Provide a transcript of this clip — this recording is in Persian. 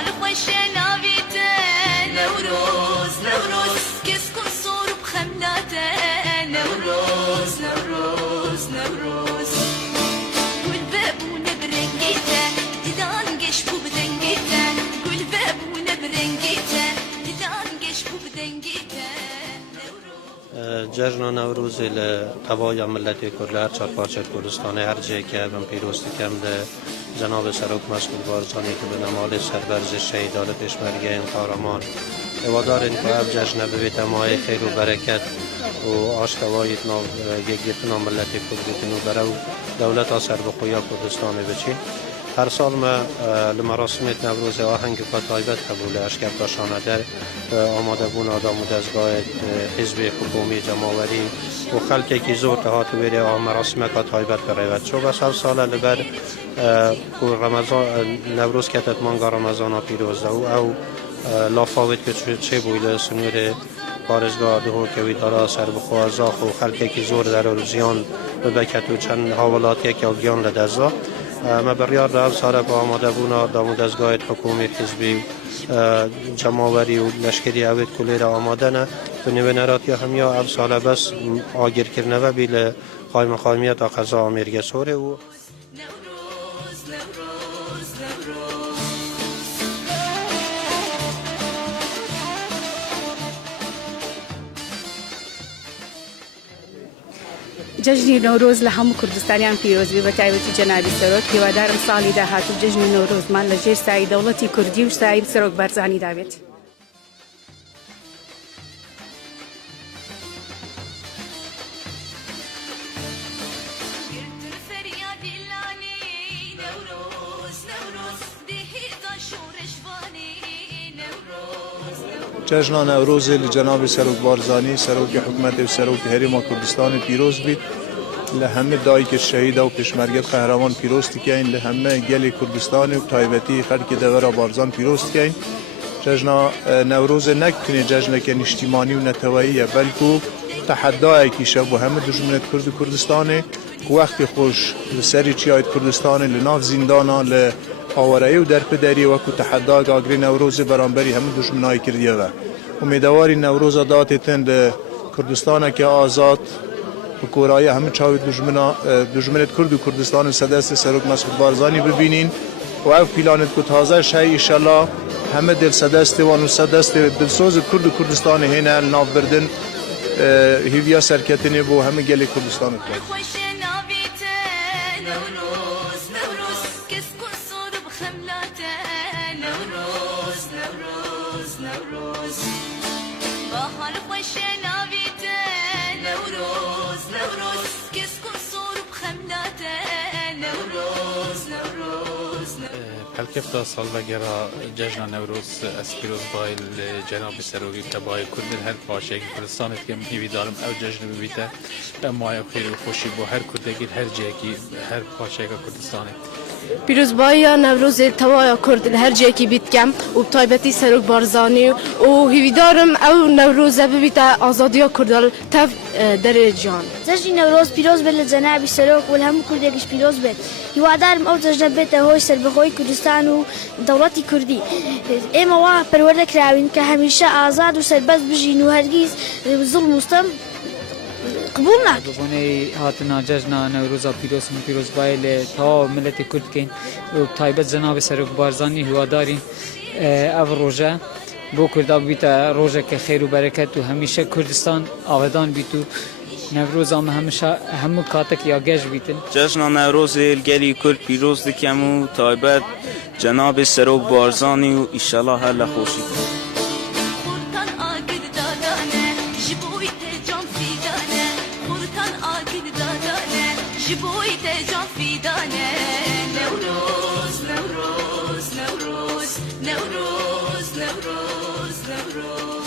بحال خوش ناویته نوروز نوروز کس کن صور بخملاته نوروز نوروز نوروز گل ببونه برنگیته دیدان گش بو بدنگیته گل ببونه برنگیته دیدان گش بو بدنگیته جشن نوروز لقبای ملت کرد هر چهار پارچه کردستان هر جایی که من پیروز کم جناب سروک مسعود بارزانی که به نمال سربرز شهیدان پشمرگه این قهرمان وادار این که جشن ببیت ماه خیر و برکت و آشکوای گیتنا ملت کرد و برای دولت آسر بخویا کردستان بچین هر سال ما لمراسم نوروز آهنگ که تایبت قبول اشکر داشانه در آماده بون آدم و دستگاه حزب حکومی جماوری و خلقی که زور تهات ویره مراسم که تایبت کرد چون بس هر سال لبر رمضان نوروز کتت مانگا رمضان پیروز او لافاوت که چه بویل سنور بارزگاه ده که ویدارا سر بخوازاخ و خلقی که زور در روزیان ببکت و چند حوالاتی که اوگیان لدزا ما بریار در سال با آماده بونا دامو دستگاه حکومی حزبی جماوری و لشکری اوید کلی را آماده نه و نوی نراتی همیا اب سال بس آگیر کرنه و بیل خواهی مخواهیمیت تا قضا آمیرگه سوره و جشن نوروز لهم كردستانيان پیروز بی بتایبتی جنابی سروک هیوادارم سالی ده هاتو جشن نوروز مال لجیر سعی دولتی کردی و سعی سروک برزانی داوید. جشن نوروز لجناب سروک بارزانی سروک حکومت و سروک حریم کردستان پیروز بید لهمه دایی که شهید و پشمرگت قهرمان پیروز تکین لهمه گل کردستان و تایبتی خلق دور بارزان پیروز تکین جشن نوروز نکنه جشن که اجتماعی و نتواییه بلکه تحدای که شب و همه دشمنت کرد کردستان وقتی خوش لسری چیایت کردستان لناف زندانا ل آواره و در پدری و کو تحدی آگری نوروز برانبری همه دشمنای کردیه و امیدواری نوروز داده تند کردستان که آزاد و کورای همه چاوی دشمنت کرد و کردستان سدست سروک مسعود بارزانی ببینین و او پیلانت که تازه شای ایشالله همه دل سدست و سدست دلسوز کرد و کردستان هینه ناف بردن هیویا سرکتنی بو همه گلی کردستان کرد. بحال خوش ناویته نوروز نوروز کس کن صور بخملاته نوروز نوروز هالكفتا سال وگرا جشن نوروز اسپیروز بایل جناب سروکی تبای کردن هر پاشه کردستان که میوی دارم او جشن بیته مای خیر و خوشی با هر کردگی هر جایی هر پاشه کردستان پیروزبایی نوروز توای کرد هر جایی که بیت کم و بتایبتی سروک بارزانی و هیویدارم او نوروز ببیت آزادی کردال تف در جان. جشن نوروز پیروز بل جناب سروک و هم کردیش پیروز بد. هیوادارم او جشن بیت هوی سر بخوی کردستان و دولتی کردی. اما واه پرورده کراوین که همیشه آزاد و سرباز بجین و هرگیز ظلم مستم قبول نکرد. بونه هاتنا جشن نوروز پیروز بایل تا ملت کرد کن و تایبت جناب سروک بارزانی هواداری او روزه بو کرد بیت روزه که خیر و برکت و همیشه کردستان آبادان بیتو نوروز همیشه همو کاتک یا گش بیتن. جشن نوروز گلی کرد پیروز دکمو تایبت جناب سروک بارزانی و ایشالله هر خوشی. جبويت جان في دانه نوروز نوروز نوروز نوروز نوروز نوروز